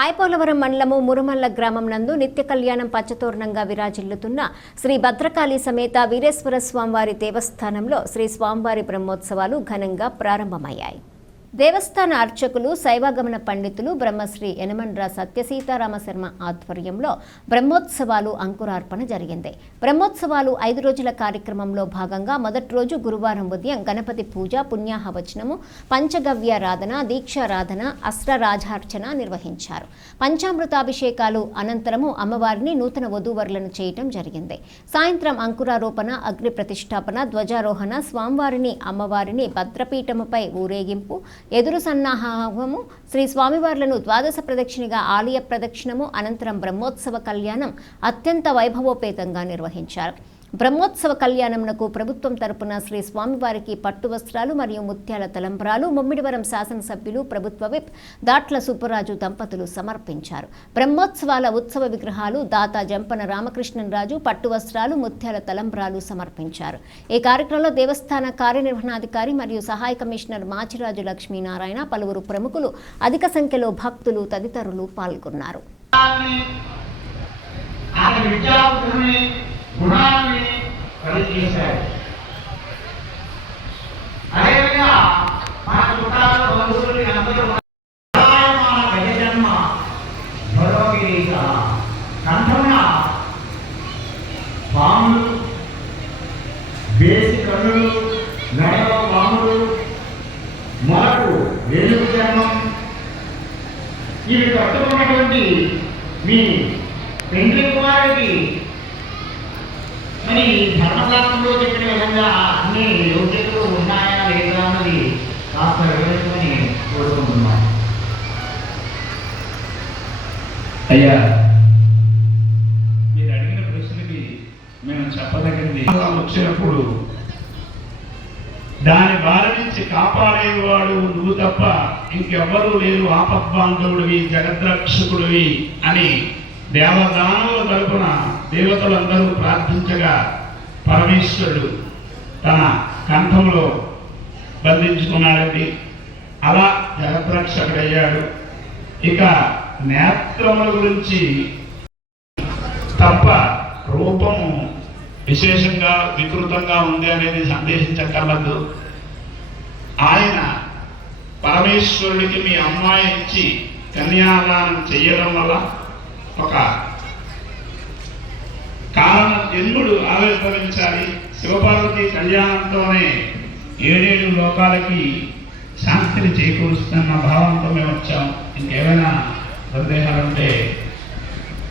ఆయపోలవరం మండలము మురుమల్ల గ్రామం నందు నిత్య కళ్యాణం పచ్చతోరణంగా విరాజిల్లుతున్న శ్రీ భద్రకాళి సమేత వీరేశ్వర స్వామివారి దేవస్థానంలో శ్రీ స్వామివారి బ్రహ్మోత్సవాలు ఘనంగా ప్రారంభమయ్యాయి. దేవస్థాన అర్చకులు శైవాగమన పండితులు బ్రహ్మశ్రీ యనమండ్ర సత్యసీతారామ శర్మ ఆధ్వర్యంలో బ్రహ్మోత్సవాలు అంకురార్పణ జరిగింది. బ్రహ్మోత్సవాలు ఐదు రోజుల కార్యక్రమంలో భాగంగా మొదటి రోజు గురువారం ఉదయం గణపతి పూజ పుణ్యాహవచనము పంచగవ్యారాధన దీక్షారాధన అస్త్రరాజార్చన నిర్వహించారు. పంచామృతాభిషేకాలు అనంతరము అమ్మవారిని నూతన వధూవరులను చేయటం జరిగింది. సాయంత్రం అంకురారోపణ అగ్ని ప్రతిష్టాపన ధ్వజారోహణ స్వామివారిని అమ్మవారిని భద్రపీఠముపై ఊరేగింపు ఎదురు సన్నాహము శ్రీ స్వామివార్లను ద్వాదశ ప్రదక్షిణగా ఆలయ ప్రదక్షిణము అనంతరం బ్రహ్మోత్సవ కళ్యాణం అత్యంత వైభవోపేతంగా నిర్వహించారు. బ్రహ్మోత్సవ కళ్యాణంనకు ప్రభుత్వం తరపున శ్రీ స్వామివారికి పట్టు వస్త్రాలు మరియు ముత్యాల తలంబ్రాలు ముమ్మిడివరం శాసనసభ్యులు ప్రభుత్వ విప్ దాట్ల సుబ్బరాజు దంపతులు సమర్పించారు. బ్రహ్మోత్సవాల ఉత్సవ విగ్రహాలు దాత జంపన రామకృష్ణరాజు పట్టు వస్త్రాలు ముత్యాల తలంబ్రాలు సమర్పించారు. ఈ కార్యక్రమంలో దేవస్థాన కార్యనిర్వహణాధికారి మరియు సహాయ కమిషనర్ మాచిరాజు లక్ష్మీనారాయణ పలువురు ప్రముఖులు అధిక సంఖ్యలో భక్తులు తదితరులు పాల్గొన్నారు. కన్నులు పాములు మొలకు వెలుగు జన్మం. ఇవి కట్టుకున్నటువంటి మీ పెండ్లి కుమారుడికి మరి ధర్మశాస్త్రంలో చెప్పిన విధంగా అన్ని యోగ్యతలు ఉన్నాయా లేదా అన్నది కాస్త వివరించమని కోరుకుంటున్నాను. అయ్యా. మీరు అడిగిన ప్రశ్నకి మేము చెప్పదగింది. వచ్చినప్పుడు దాని బారి నుంచి కాపాడేవాడు నువ్వు తప్ప ఇంకెవ్వరూ లేరు ఆపద్బాంధవుడివి జగద్రక్షకుడివి అని దేవదానవుల తరపున దేవతలందరూ ప్రార్థించగా పరమేశ్వరుడు తన కంఠంలో బంధించుకున్నాడండి. అలా జగద్రక్షకుడయ్యాడు. ఇక నేత్రముల గురించి తప్ప రూపము విశేషంగా వికృతంగా ఉంది అనేది సందేశించక్కర్లేదు ఆయన పరమేశ్వరుడికి మీ అమ్మాయి ఇచ్చి కన్యాదానం చేయడం వల్ల ఒక కారణ జన్ముడు ఆవిర్భవించాలి. శివపార్వతి కళ్యాణంతోనే ఏడేడు లోకాలకి శాంతిని చేకూరుస్తున్న భావంతో మేము వచ్చాం. ఇంకేమైనా సందేహాలు ఉంటే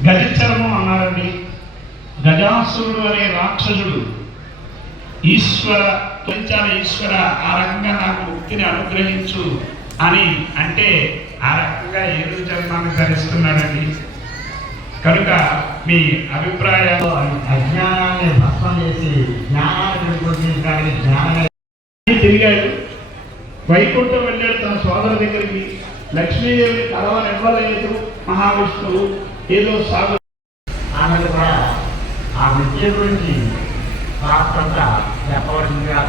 గజచర్మం అన్నారండి. గజాసురుడు అనే రాక్షసుడు ఈశ్వర తొలించాలి ఈశ్వర ఆ రకంగా నాకు ముక్తిని అనుగ్రహించు అని అంటే ఆ రకంగా ఏడు చర్మాన్ని ధరిస్తున్నాడండి. కనుక మీ అభిప్రాయాలు అజ్ఞానాన్ని భస్మం చేసి జ్ఞానాన్ని పెంపొందించడానికి జ్ఞానమే. తిరిగాడు. వైకుంఠం వెళ్ళాడు తన సోదరు దగ్గరికి. లక్ష్మీదేవిని కలవనివ్వలేదు. మహావిష్ణువు ఏదో సాగు విద్య గురించి కాస్తంత చెప్పవలసిందిగా